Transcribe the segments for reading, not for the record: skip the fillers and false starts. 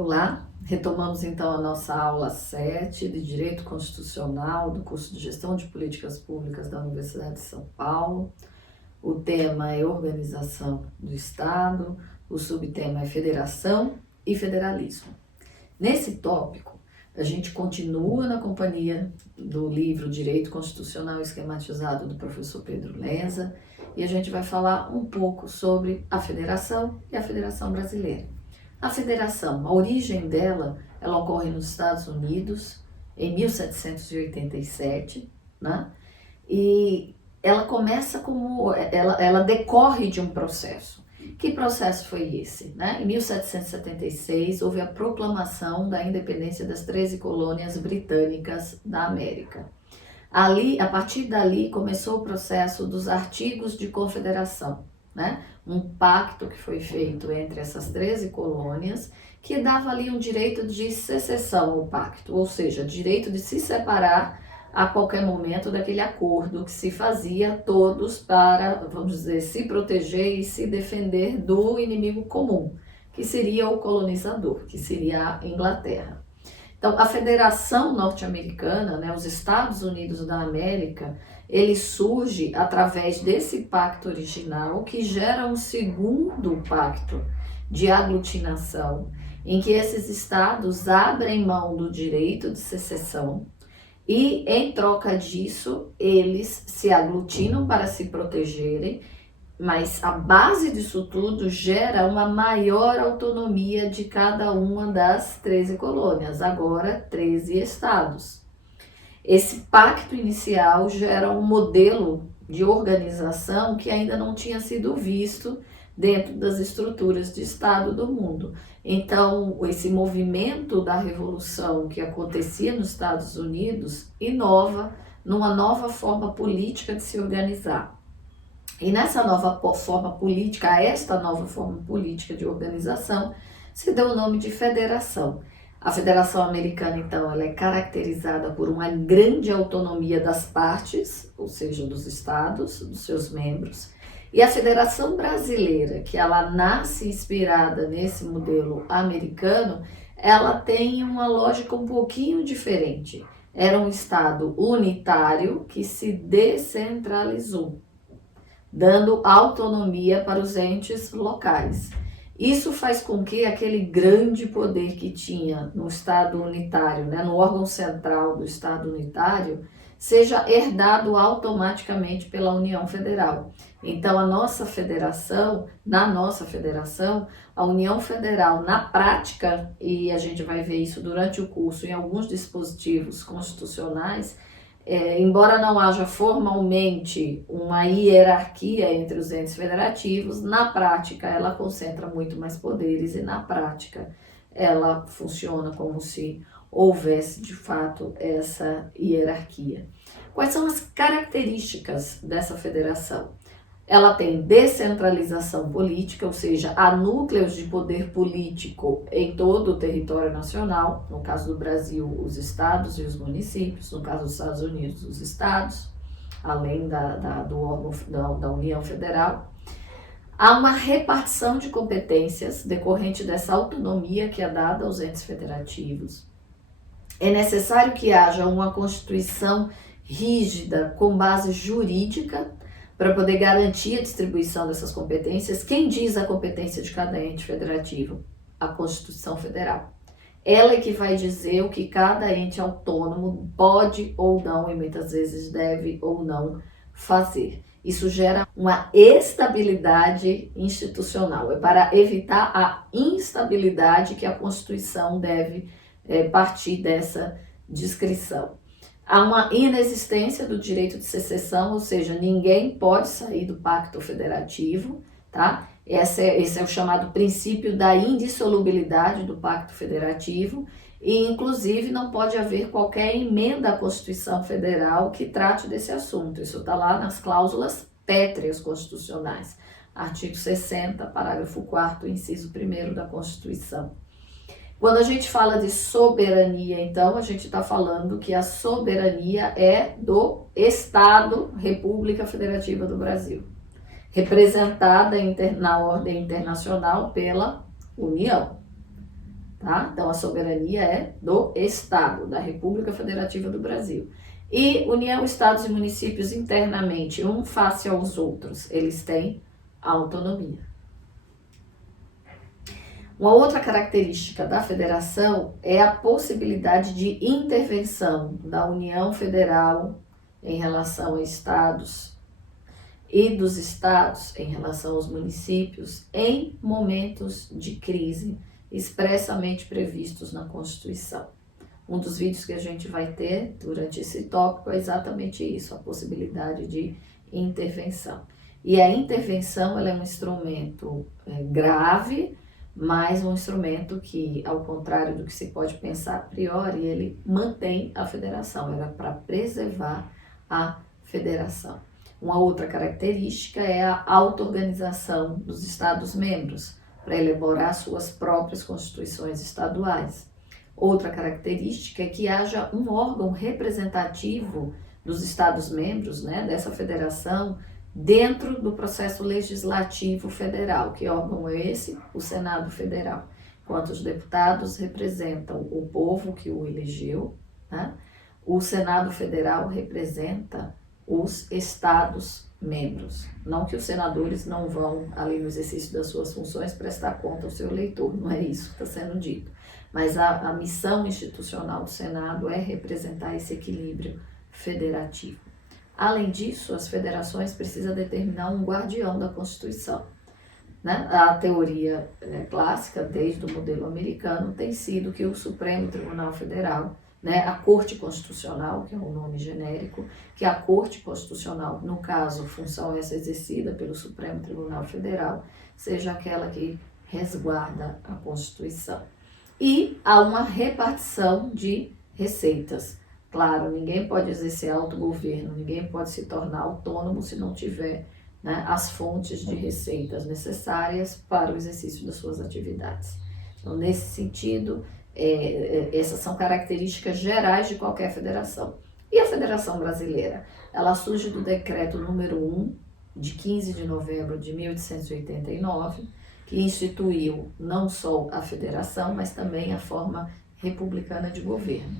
Olá, retomamos então a nossa aula 7 de Direito Constitucional do curso de Gestão de Políticas Públicas da Universidade de São Paulo. O tema é Organização do Estado, o subtema é Federação e Federalismo. Nesse tópico, a gente continua na companhia do livro Direito Constitucional Esquematizado do professor Pedro Lenza e a gente vai falar um pouco sobre a federação e a Federação Brasileira. A federação, a origem dela, ela ocorre nos Estados Unidos em 1787, né? E ela começa como, ela decorre de um processo. Que processo foi esse? Né? Em 1776 houve a proclamação da independência das 13 colônias britânicas da América. Ali, a partir dali, começou o processo dos artigos de confederação, né? Um pacto que foi feito entre essas 13 colônias, que dava ali um direito de secessão ao pacto, ou seja, direito de se separar a qualquer momento daquele acordo que se fazia todos para, vamos dizer, se proteger e se defender do inimigo comum, que seria o colonizador, que seria a Inglaterra. Então, a Federação Norte-Americana, né, os Estados Unidos da América, ele surge através desse pacto original que gera um segundo pacto de aglutinação, em que esses estados abrem mão do direito de secessão e, em troca disso, eles se aglutinam para se protegerem, mas a base disso tudo gera uma maior autonomia de cada uma das 13 colônias, agora 13 estados. Esse pacto inicial gera um modelo de organização que ainda não tinha sido visto dentro das estruturas de Estado do mundo. Então, esse movimento da revolução que acontecia nos Estados Unidos inova numa nova forma política de se organizar. E nessa nova forma política, a esta nova forma política de organização, se deu o nome de federação. A Federação Americana, então, ela é caracterizada por uma grande autonomia das partes, ou seja, dos estados, dos seus membros. E a Federação Brasileira, que ela nasce inspirada nesse modelo americano, ela tem uma lógica um pouquinho diferente. Era um estado unitário que se descentralizou, dando autonomia para os entes locais. Isso faz com que aquele grande poder que tinha no Estado unitário, né, no órgão central do Estado unitário, seja herdado automaticamente pela União Federal. Então, na nossa federação, a União Federal, na prática, e a gente vai ver isso durante o curso em alguns dispositivos constitucionais, embora não haja formalmente uma hierarquia entre os entes federativos, na prática ela concentra muito mais poderes e na prática ela funciona como se houvesse de fato essa hierarquia. Quais são as características dessa federação? Ela tem descentralização política, ou seja, há núcleos de poder político em todo o território nacional, no caso do Brasil, os estados e os municípios, no caso dos Estados Unidos, os estados, além do órgão da União Federal. Há uma repartição de competências decorrente dessa autonomia que é dada aos entes federativos. É necessário que haja uma Constituição rígida, com base jurídica, para poder garantir a distribuição dessas competências. Quem diz a competência de cada ente federativo? A Constituição Federal. Ela é que vai dizer o que cada ente autônomo pode ou não, e muitas vezes deve ou não fazer. Isso gera uma estabilidade institucional. É para evitar a instabilidade que a Constituição deve partir dessa descrição. Há uma inexistência do direito de secessão, ou seja, ninguém pode sair do pacto federativo, tá? Esse é o chamado princípio da indissolubilidade do pacto federativo e, inclusive, não pode haver qualquer emenda à Constituição Federal que trate desse assunto. Isso está lá nas cláusulas pétreas constitucionais, artigo 60, parágrafo 4º, inciso 1º da Constituição. Quando a gente fala de soberania, então, a gente está falando que a soberania é do Estado, República Federativa do Brasil, representada na ordem internacional pela União. tá? Então a soberania é do Estado, da República Federativa do Brasil. E União, Estados e municípios internamente, um face aos outros, eles têm autonomia. Uma outra característica da federação é a possibilidade de intervenção da União Federal em relação a estados e dos estados em relação aos municípios em momentos de crise expressamente previstos na Constituição. Um dos vídeos que a gente vai ter durante esse tópico é exatamente isso, a possibilidade de intervenção. E a intervenção ela é um instrumento grave, mas um instrumento que, ao contrário do que se pode pensar a priori, ele mantém a federação, era para preservar a federação. Uma outra característica é a auto-organização dos Estados-membros, para elaborar suas próprias constituições estaduais. Outra característica é que haja um órgão representativo dos Estados-membros, né, dessa federação, dentro do processo legislativo federal. Que órgão é esse? O Senado Federal. Enquanto os deputados representam o povo que o elegeu, né? O Senado Federal representa os Estados-membros. Não que os senadores não vão, ali no exercício das suas funções, prestar conta ao seu eleitor, não é isso que está sendo dito. Mas a missão institucional do Senado é representar esse equilíbrio federativo. Além disso, as federações precisam determinar um guardião da Constituição. Né? A teoria clássica, desde o modelo americano, tem sido que o Supremo Tribunal Federal, né, a Corte Constitucional, que é um nome genérico, que a Corte Constitucional, no caso, função essa exercida pelo Supremo Tribunal Federal, seja aquela que resguarda a Constituição. E há uma repartição de receitas. Claro, ninguém pode exercer autogoverno, ninguém pode se tornar autônomo se não tiver, né, as fontes de receitas necessárias para o exercício das suas atividades. Então, nesse sentido, essas são características gerais de qualquer federação. E a Federação Brasileira? Ela surge do decreto número 1, de 15 de novembro de 1889, que instituiu não só a federação, mas também a forma republicana de governo.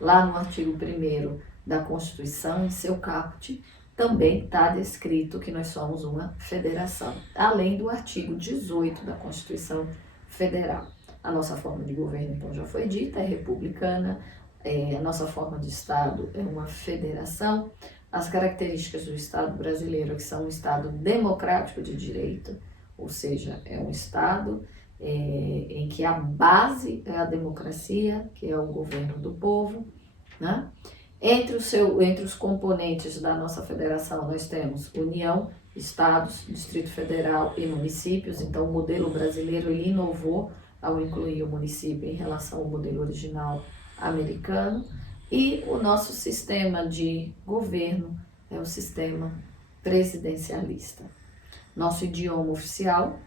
Lá no artigo 1º da Constituição, em seu caput, também está descrito que nós somos uma federação, além do artigo 18 da Constituição Federal. A nossa forma de governo, então, já foi dita, é republicana, a nossa forma de Estado é uma federação. As características do Estado brasileiro, que são um Estado democrático de direito, ou seja, é um Estado em que a base é a democracia, que é o governo do povo, né? Entre os componentes da nossa federação, nós temos União, Estados, Distrito Federal e municípios. Então, o modelo brasileiro ele inovou ao incluir o município em relação ao modelo original americano. E o nosso sistema de governo é o sistema presidencialista. Nosso idioma oficial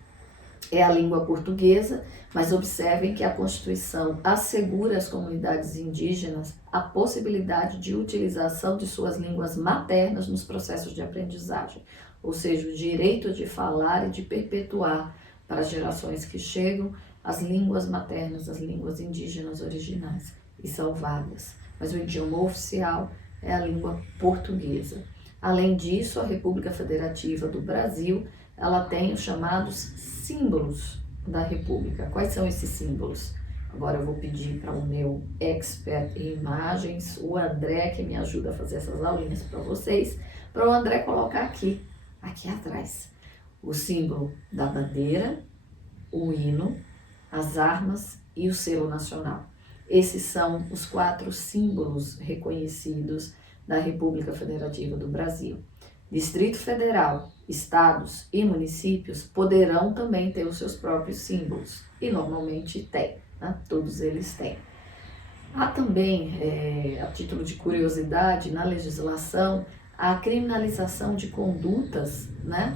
é a língua portuguesa, mas observem que a Constituição assegura às comunidades indígenas a possibilidade de utilização de suas línguas maternas nos processos de aprendizagem, ou seja, o direito de falar e de perpetuar para as gerações que chegam as línguas maternas, as línguas indígenas originais, e são várias, mas o idioma oficial é a língua portuguesa. Além disso, a República Federativa do Brasil, ela tem os chamados símbolos da República. Quais são esses símbolos? Agora eu vou pedir para o meu expert em imagens, o André, que me ajuda a fazer essas aulinhas para vocês, para o André colocar aqui atrás, o símbolo da bandeira, o hino, as armas e o selo nacional. Esses são os 4 símbolos reconhecidos da República Federativa do Brasil. Distrito Federal, estados e municípios poderão também ter os seus próprios símbolos, e normalmente tem, né? Todos eles têm. Há também, a título de curiosidade, na legislação, a criminalização de condutas, né?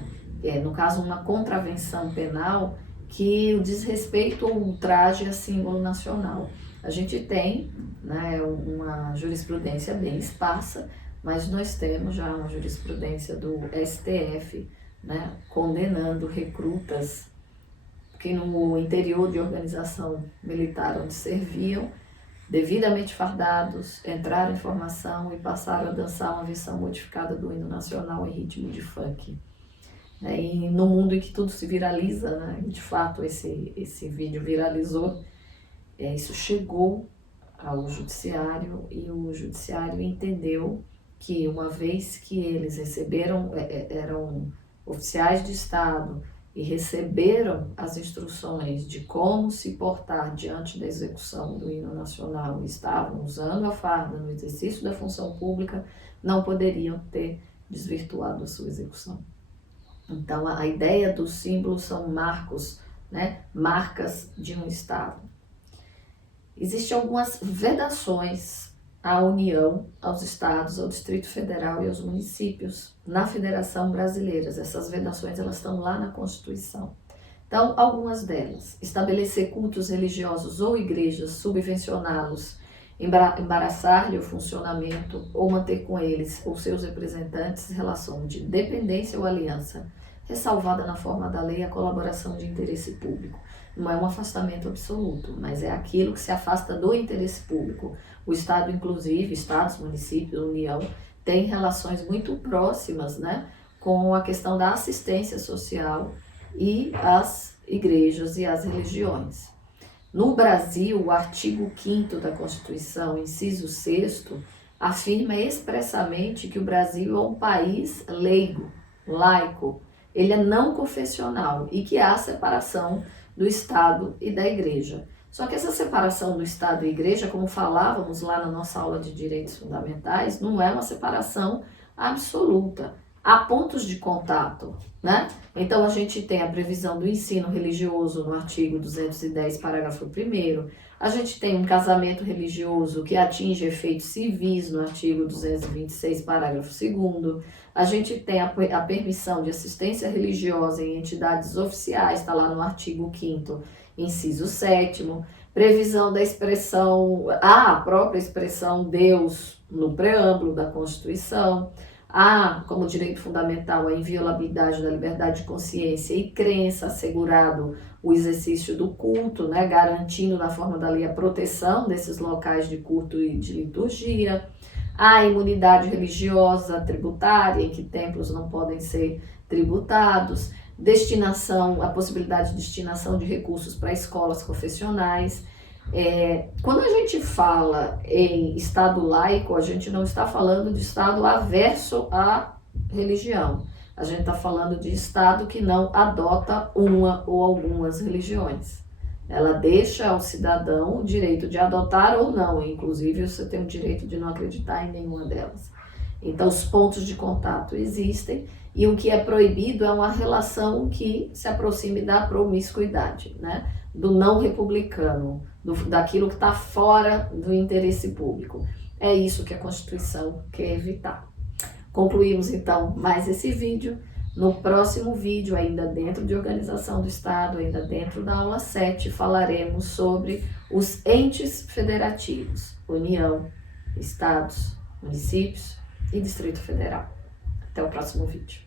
No caso, uma contravenção penal que o desrespeito ou ultraje a símbolo nacional. A gente tem, né, uma jurisprudência bem esparsa, mas nós temos já uma jurisprudência do STF, né, condenando recrutas que no interior de organização militar onde serviam, devidamente fardados, entraram em formação e passaram a dançar uma versão modificada do hino nacional em ritmo de funk. E no mundo em que tudo se viraliza, né, de fato esse vídeo viralizou, isso chegou ao judiciário e o judiciário entendeu que uma vez que eles eram oficiais de Estado e receberam as instruções de como se portar diante da execução do hino nacional e estavam usando a farda no exercício da função pública, não poderiam ter desvirtuado a sua execução. Então, a ideia dos símbolos são marcos, né? Marcas de um Estado. Existem algumas vedações à União, aos Estados, ao Distrito Federal e aos municípios na Federação Brasileira. Essas vedações elas estão lá na Constituição. Então, algumas delas: estabelecer cultos religiosos ou igrejas, subvencioná-los, embaraçar-lhe o funcionamento ou manter com eles ou seus representantes relação de dependência ou aliança, ressalvada na forma da lei a colaboração de interesse público. Não é um afastamento absoluto, mas é aquilo que se afasta do interesse público. O Estado, inclusive, Estados, municípios, União, tem relações muito próximas, né, com a questão da assistência social e as igrejas e as religiões. No Brasil, o artigo 5º da Constituição, inciso 6º, afirma expressamente que o Brasil é um país leigo, laico, ele é não confessional e que há separação do Estado e da Igreja. Só que essa separação do Estado e Igreja, como falávamos lá na nossa aula de Direitos Fundamentais, não é uma separação absoluta. Há pontos de contato, né? Então, a gente tem a previsão do ensino religioso no artigo 210, parágrafo 1º. A gente tem um casamento religioso que atinge efeitos civis no artigo 226, parágrafo 2º. A gente tem a permissão de assistência religiosa em entidades oficiais, está lá no artigo 5º, inciso 7º. Previsão da expressão, a própria expressão Deus no preâmbulo da Constituição. Há como direito fundamental a inviolabilidade da liberdade de consciência e crença, assegurado o exercício do culto, né, garantindo na forma da lei a proteção desses locais de culto e de liturgia. Há a imunidade religiosa tributária, em que templos não podem ser tributados. Destinação, a possibilidade de destinação de recursos para escolas confessionais. Quando a gente fala em Estado laico, a gente não está falando de Estado averso à religião. A gente está falando de Estado que não adota uma ou algumas religiões. Ela deixa ao cidadão o direito de adotar ou não, inclusive você tem o direito de não acreditar em nenhuma delas. Então, os pontos de contato existem e o que é proibido é uma relação que se aproxime da promiscuidade, né? Do não republicano, daquilo que está fora do interesse público. É isso que a Constituição quer evitar. Concluímos então mais esse vídeo. No próximo vídeo, ainda dentro de organização do Estado, ainda dentro da aula 7, falaremos sobre os entes federativos, União, Estados, municípios e Distrito Federal. Até o próximo vídeo.